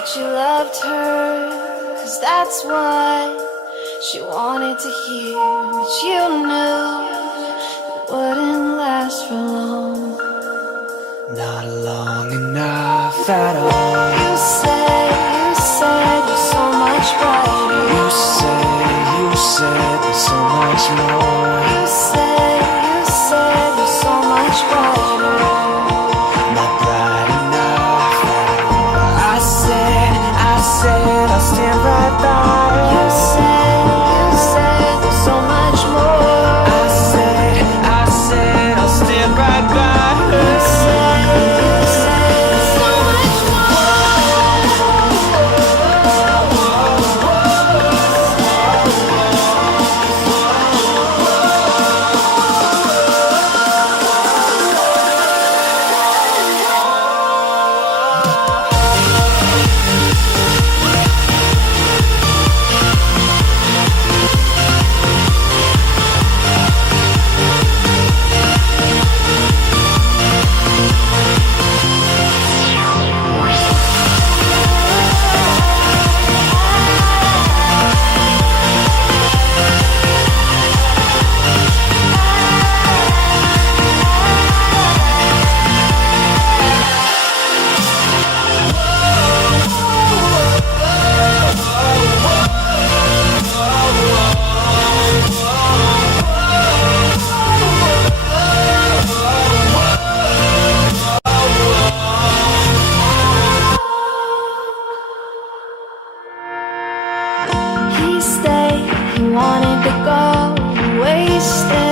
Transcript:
that you loved her, 'cause that's what she wanted to hear. But you knew it wouldn't last for long. Not long enough at all. You said you're so much brighter. You said there's so much more. You said you're so much brighter. Not bright enough at all. I said I'll stand right by her. You said there's so much more. I said I'll stand right by her. You said there's so much He stayed, he wanted to go wasted.